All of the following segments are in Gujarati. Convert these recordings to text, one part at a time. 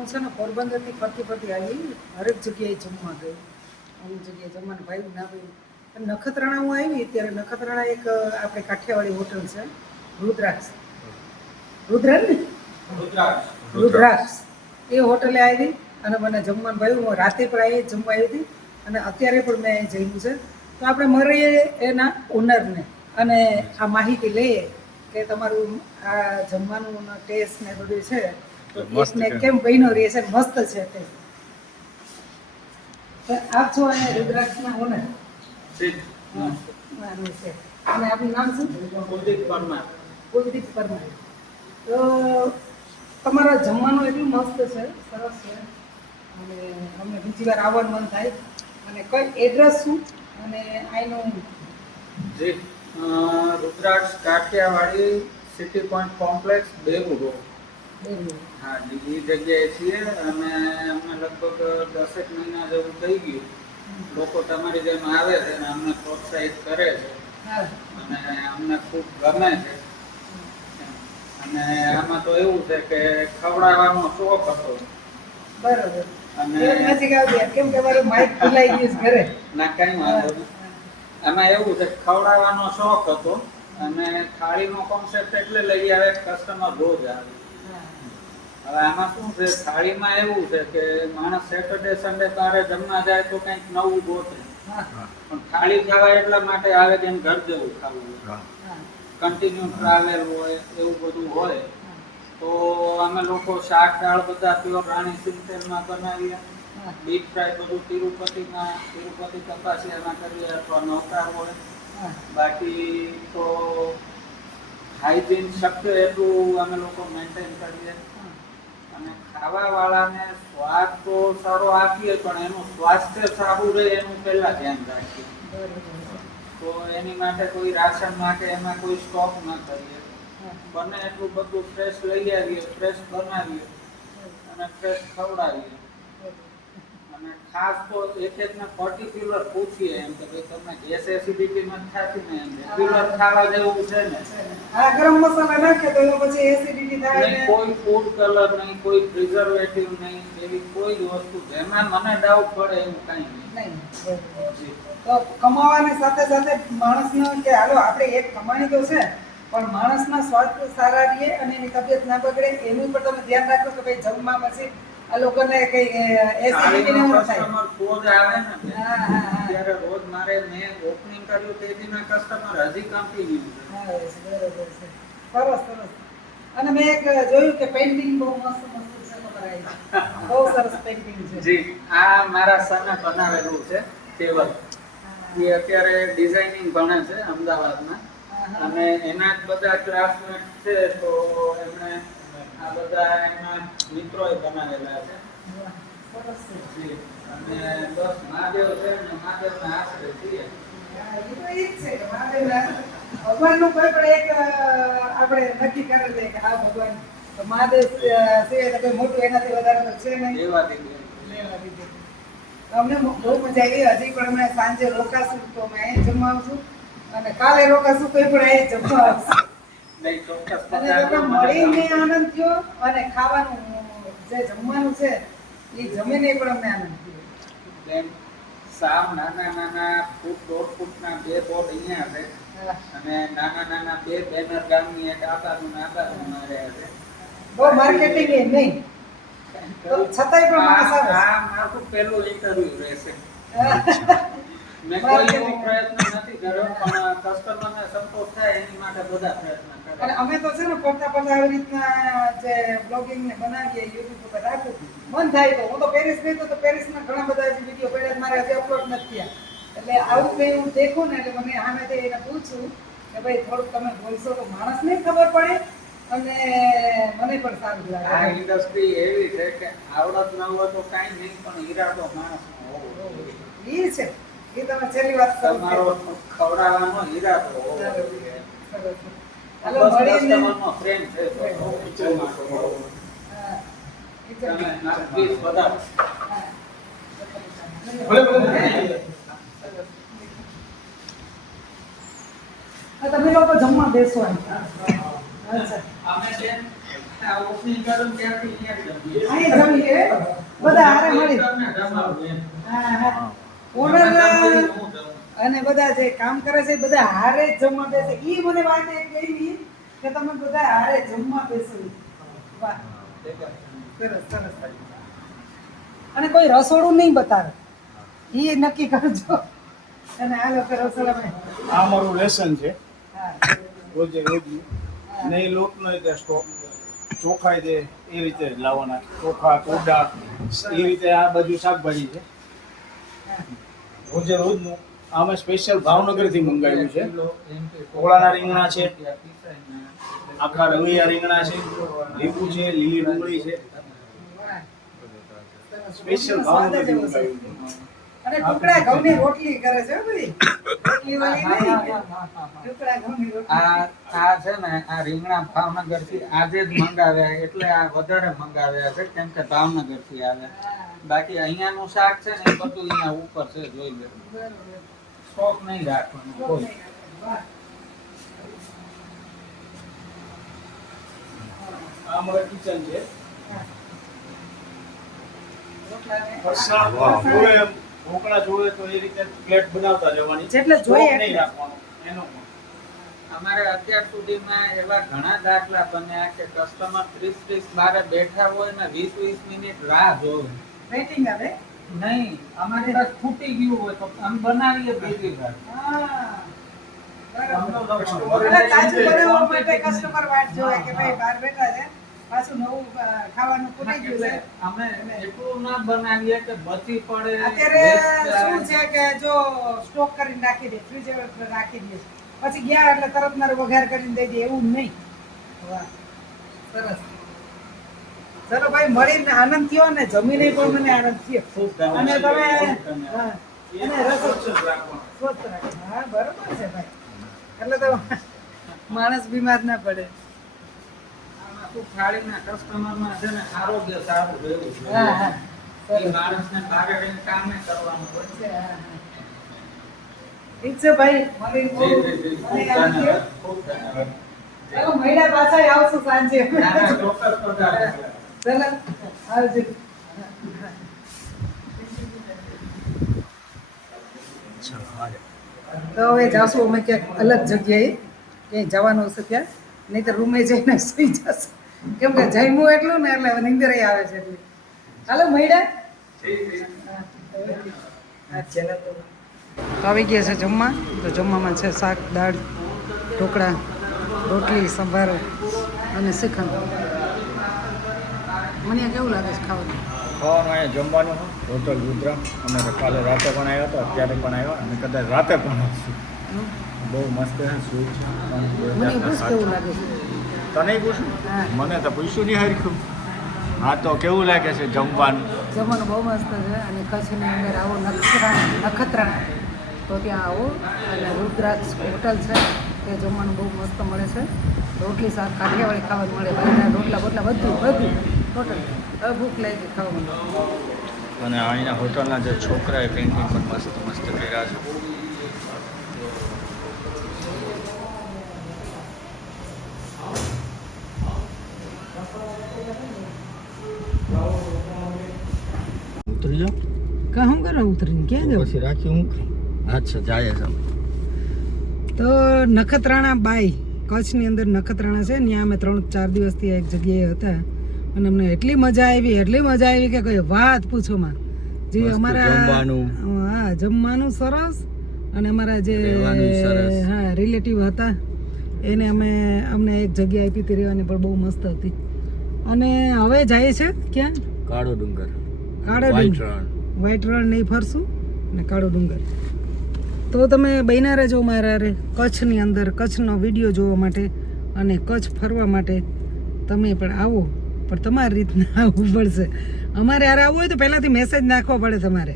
હું છે ને પોરબંદરથી ફરતી ફરતી આવી, હરેક જગ્યાએ જમવા ગઈ, અમુક જગ્યાએ જમવાનું ભાવ્યું ના ભાવ્યું. નખત્રાણા હું આવી ત્યારે નખત્રાણા એક આપણે કાઠિયાવાડી હોટલ છે, રુદ્રાક્ષ રુદ્રાક્ષ એ હોટલે આવી અને મને જમવાનું ભાવ્યું. હું રાતે પણ આવી જમવા આવી હતી અને અત્યારે પણ મેં જમ્યું છે. તો આપણે મળીએ એના ઓનરને અને આ માહિતી લઈએ કે તમારું આ જમવાનું ટેસ્ટ ને બધું છે તો એકને કેમ બન્યો રહે છે, મસ્ત છે ટેસ્ટ. આપ છો અહીંયા રુદ્રાક્ષના ઓનર? મારું છે. અને આપનું નામ શું? કુલદીપ પરમાર. કુલદીપ પરમાર. તો તમારા જમવાનું એટલું મસ્ત છે, સરસ છે અને અમને બીજી વાર આવવાનું મન થાય. અને કઈ એડ્રેસ શું અને આઈનું? જી, Rudraksh Kathiyawadi city point complex બેગુ રોડ. હા જી, એ જગ્યાએ છીએ અને અમને લગભગ 10 મહિના જેવું થઈ ગયું. લોકો તમારી જેમ આવે છે અને અમને પ્રોત્સાહિત કરે છે અને અમને ખૂબ ગમે છે. અને આમાં તો એવું છે કે ખવડાવવાનો શોખ હતો. બરોબર. અને કેમ કે મારું માઇક ભૂલાઈ ગયું ઘરે. ના કઈ વાંધો નહીં. આમાં એવું છે ખવડાવવાનો શોખ હતો અને થાળીનો કોન્સેપ્ટ એટલે લઈ આવે કસ્ટમર રોજ આવે. હવે આમાં શું છે, થાળીમાં એવું છે કે માણસ સેટરડે સન્ડે તારે જમવા જાય તો કંઈક નવું ગોતે, પણ થાળી ખાવા એટલા માટે આવે કે ઘર જેવું ખાવું હોય, કન્ટિન્યુ ટ્રાવેલ હોય એવું બધું હોય. તો અમે લોકો શાક દાળ બધા પ્યોર રાણી સિંગતેલમાં બનાવીએ. ડીપ ફ્રાય બધું તિરુપતિ કપાસિયામાં કરીએ અથવા નવકાર હોય. બાકી તો હાઇજીન શક્ય એટલું અમે લોકો મેન્ટેન કરીએ અને ખાવાવાળાને સ્વાદ તો સારો આપીએ પણ એનું સ્વાસ્થ્ય સારું રહે એનું પહેલા ધ્યાન રાખીએ. તો એની માટે કોઈ રાશન માટે એમાં કોઈ સ્ટોક ન કરીએ, બને એટલું બધું ફ્રેશ લઈ આવીએ, ફ્રેશ બનાવીએ અને ફ્રેશ ખવડાવીએ. અને ખાસ તો એકને પર્ટિક્યુલર પૂછીએ એમ કે ભાઈ તમને ગેસ એસિડિટી નથી થતી ને, એમ રેગ્યુલર ખાવા જેવું છે ને. આ ગરમ મસાલા નાખે તો પછી એસિડિટી થાય ને? કોઈ ફૂડ કલર નહીં, કોઈ પ્રિઝર્વેટિવ નહીં, એવી કોઈ વસ્તુ જેમાં મને ડાઉટ પડે એવું કાંઈ નહીં. તો કમાવાની સાથે સાથે માણસનો કે હાલો આપણે એક કમાણી તો છે પણ માણસના સ્વાસ્થ્ય સારા રહે અને એની તબિયત ના બગડે એનું પણ તમે ધ્યાન રાખો કે ભાઈ જમવા પછી આ લોકોને કઈ એસિડિટી ન થાય. કસ્ટમર રોજ આવે ને, ત્યારે રોજ મારે મેં ઓપનિંગ કર્યું તે દીના કસ્ટમર હજી કન્ટિન્યુ છે. બરોબર છે. સરસ સરસ. અને મેં એક જોયું કે પેઇન્ટિંગ બહુ મસ્ત મસ્ત છે તમારા. બહુ સરસ પેઇન્ટિંગ છે. જી, આ મારા સને બનાવેલું છે ટેબલ. એ અત્યારે ડિઝાઇનિંગ ભણે છે અમદાવાદમાં અને એના જ બધા ક્લાસમેટ છે તો એમણે આ બધા એમના મિત્રોએ બનાવેલા છે. સરસ છે. જી, અને બસ મહાદેવ છે ને મહાદેવના આશરે છીએ. ભગવાનનું કોઈ પણ એક આપણે નક્કી કરી દઈએ કે આ ભગવાન મહાદેવ સિવાય કોઈ મોટું એનાથી વધારે તો છે નહીં. લેવા દીધી. અમને બહુ મજા આવી. હજી પણ અમે સાંજે રોકાશું તો અમે અહીં જમવા આવશું અને કાલે રોકાશું તો પણ અહીં જમવા આવશું. નહીં, ચોક્કસ અને લોકો મળીને આનંદ થયો અને ખાવાનું જે જમવાનું છે એ જમીને પણ અમને આનંદ થયો. બેન, સાવ નાના ફૂટ 1.5 ફૂટના 2 બોર્ડ અહીંયા છે અને નાના 2 બેનર ગામની એક આતાનું રહ્યા છે. બહુ માર્કેટિંગ એ નહીં છતાંય પણ માણસ આવે. આ મારું પહેલું ઇન્ટરવ્યુ રહેશે. મેં કોઈ એવો પ્રયત્ન નથી કર્યો પણ કસ્ટમરને સંતોષ થાય એની માટે બધા પ્રયત્ન કરે. અને અમે તો છે ને પડતા આવી રીતના જે બ્લોગિંગ ને બનાવીએ યુટ્યુબ ઉપર રાખું મન થાય તો હું તો પેરિસ ગઈ તો પેરિસના ઘણા બધા વિડીયો પડ્યા મારે હજી અપલોડ નથી થયા. એટલે આવું કંઈ હું દેખું ને એટલે મને સામેથી એને પૂછું કે ભાઈ થોડુંક તમે બોલશો તો માણસને ખબર પડે અને મને પણ સારું લાગે. આ ઇન્ડસ્ટ્રી એવી છે કે આવડત ન હોય તો કાંઈ નહીં પણ ઈરાદો માણસનો હોવો જોઈએ. એ છે એ તમે છેલ્લી વાત કરો. તમારો ખવડાવવાનો ઈરાદો હોવો જોઈએ. હાલો મળીને કસ્ટમરનો પ્રેમ છે તો તમે પ્લીઝ બધા તમે લોકો જમવા બેસો. અચ્છા અમે બેન આ ઓપનિંગ કરો ને ત્યારથી અહીંયા જ અહીંયા જમીએ બધા હારે મળી તમને જમાડું એમ. હા હા ઓનર અને બધા જે કામ કરે છે એ બધા હારે જ જમવા બેસે ઈ મને વાત એક ગઈ કે તમે બધા હારે જમવા બેસો વાહ સરસ સરસ અને કોઈ રસોડું નહીં બતાવે ઈ નક્કી કરજો અને આ લોકો રસોડામાં આ મારું લેસન છે હા રોજે રોજનું નહીં લોટનો રીતે સ્ટોક ચોખાઈ દે એ રીતે જ લાવવાના ચોખા કોડા એ રીતે આ બધું શાકભાજી છે રોજે રોજનું આમે સ્પેશિયલ ભાવનગરથી મંગાવ્યું છે કોળાના રીંગણા છે આખા રવૈયા રીંગણા છે લીંબુ છે લીલી ડુંગળી છે સ્પેશિયલ ભાવનગરથી મંગાવ્યું છે અને ટુકડા ઘઉંની રોટલી કરે છે હો બધી રોટલી વાળી નહીં ટુકડા ઘઉંની રોટલી આ છે ને આ રીંગણા ભાવનગર થી આજે જ મંગાવ્યા એટલે આ વધારે મંગાવ્યા છે કેમ કે ભાવનગર થી આવે બાકી અહીંયાનું શાક છે ને એ બધું અહીંયા ઉપર છે જોઈ લે સ્ટોક નહીં રાખવાનો કોઈ આ અમારું કિચન છે રોટલાને જોવે ઢોકળા જોવે તો એ રીતે પ્લેટ બનાવતા જવાની જેટલે જોઈએ સ્ટોક નહીં એટલે. રાખવાનો એનો પણ. અમારે અત્યાર સુધીમાં એવા ઘણા દાખલા બન્યા કે કસ્ટમર 30 બારે બેઠા હોય ને 20 મિનિટ રાહ જોવે વેઇટિંગ આવે નહીં અમારી પાસે ખૂટી ગયું હોય તો અમે બનાવીએ બીજી વાર હા બરાબર કસ્ટમર એટલે તાજું બનાવવા માટે કસ્ટમર વાટ જોવે કે ભાઈ બહાર બેઠા છે પાછું નવું ખાવાનું પૂરી ગયું છે અમે એટલું ના બનાવીએ કે બચી પડે અત્યારે waste શું જાય. છે કે જો સ્ટોક કરીને રાખી દે ફ્રીજ રાખી દે પછી ગયા એટલે તરત મારે વઘાર કરીને દઈ દે એવું નહીં વાહ સરસ ચલો ભાઈ મળીને આનંદ થયો ને જમીને પણ મને આનંદ થયો ખૂબ ગમે અને છે, તમે ખૂબ ગમે. હા એ અને રસોઈ સ્વચ્છ જ રાખવાનું. સ્વચ્છ રાખો હા બરોબર છે ભાઈ એટલે તો માણસ બીમાર ના પડે આમાં શું થાળીના કસ્ટમરમાં છે ને આરોગ્ય સારું રહેવું જોઈએ. હા હા એ માણસને બહાર રહીને કામ નહીં કરવાનું હોય. ઠીક છે ભાઈ મળીને બહુ જી, જી, જી. ખૂબ મને આનંદ થયો. ધન્યવાદ, ખૂબ ધન્યવાદ. ચાલો મહિના પાછા આવશું સાંજે ના, ના, ચોક્કસ પધારો. ચાલો આવજો તો હવે જાશું અમે ક્યાંક અલગ જગ્યાએ ક્યાંય જવાનું હશે ત્યાં નહીં તો રૂમે જઈને સુઈ જશે કેમ કે જમ્યું એટલું ને એટલે નીંદર આવે છે એટલે હાલો મહિડા તો આવી ગયા છે જમવા તો જમવામાં છે શાક દાળ ઢોકળા રોટલી સંભારો અને શ્રીખંડ મને આ કેવું લાગે છે ખાવાનું ખાવાનું અહીંયા જમવાનું હોટલ રુદ્રા અમે તો કાલે રાતે પણ આવ્યા હતા અત્યારે પણ આવ્યા અને કદાચ રાતે પણ આવશું બહુ મસ્ત છે સ્વીટ છે મને પૂછ કેવું લાગે છે તને પૂછું હા. મને તો પૂછ્યું નહીં હરખું હા તો કેવું લાગે છે જમવાનું જમવાનું બહુ મસ્ત છે અને કચ્છની અંદર આવો નખત્રાણા તો ત્યાં આવો અને રુદ્રાક્ષ હોટલ છે તે જમવાનું બહુ મસ્ત મળે છે રોટલી શાક કાઠિયાવાડી ખાવાનું મળે ભાઈના રોટલા બોટલા બધું ટોટલ હવે ભૂખ લાગી ખાવાનું અને અહીંના હોટલના જે છોકરાએ પેઇન્ટિંગ પણ મસ્ત મસ્ત કર્યા છે ઉતરી જાઓ કાં શું કરો ઉતરીને ક્યાં જાવ પછી રાખી હું અચ્છા જાય છે તો નખત્રાણા બાઈ કચ્છની અંદર નખત્રાણા છે ત્યાં અમે 3-4 દિવસથી એક જગ્યાએ હતા અને અમને એટલી મજા આવી કે કોઈ વાત પૂછોમાં જે મસ્ત અમારા જમવાનું. હા જમવાનું સરસ અને અમારા જે રહેવાનું સરસ. હા રિલેટિવ હતા એને અમને એક જગ્યા આપી હતી રહેવાની પણ બહુ મસ્ત હતી અને હવે જાય છે ક્યાં કાળો ડુંગર કાળો White ડુંગર રણ. વ્હાઈટ રણ નહીં ફરશું અને કાળો ડુંગર તો તમે બન્યા રહેજો મારા રે કચ્છની અંદર કચ્છનો વિડીયો જોવા માટે અને કચ્છ ફરવા માટે તમે પણ આવો પણ તમારી રીતના આવવું પડશે અમારે યાર આવવું હોય તો પહેલાંથી મેસેજ નાખવો પડે તમારે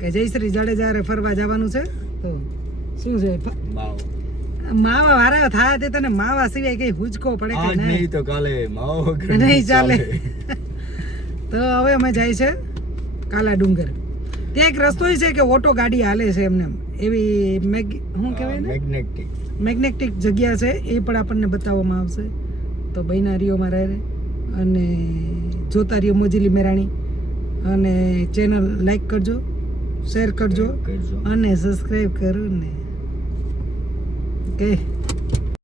કે જયશ્રી જાડેજા ફરવા જવાનું છે તો શું છે માવો માવા વારા થાય તે તને માવા સિવાય કઈ હુજકો પડે કે આજ નહીં નહીં તો કાલે માવો વગર નહીં ચાલે તો હવે અમે જાય છે કાલા ડુંગર ત્યાં એક રસ્તો છે કે ઓટો ગાડી હાલે છે એમને એવી શું કહેવાય ને મેગ્નેટિક મેગ્નેટિક જગ્યા છે એ પણ આપણને બતાવવામાં આવશે તો બહેના રિયોમાં રહે અને જોતા રહ્યો મોજીલી મેરાણી અને ચેનલ લાઈક કરજો, શેર કરજો અને સબસ્ક્રાઈબ કરો ને. ઓકે.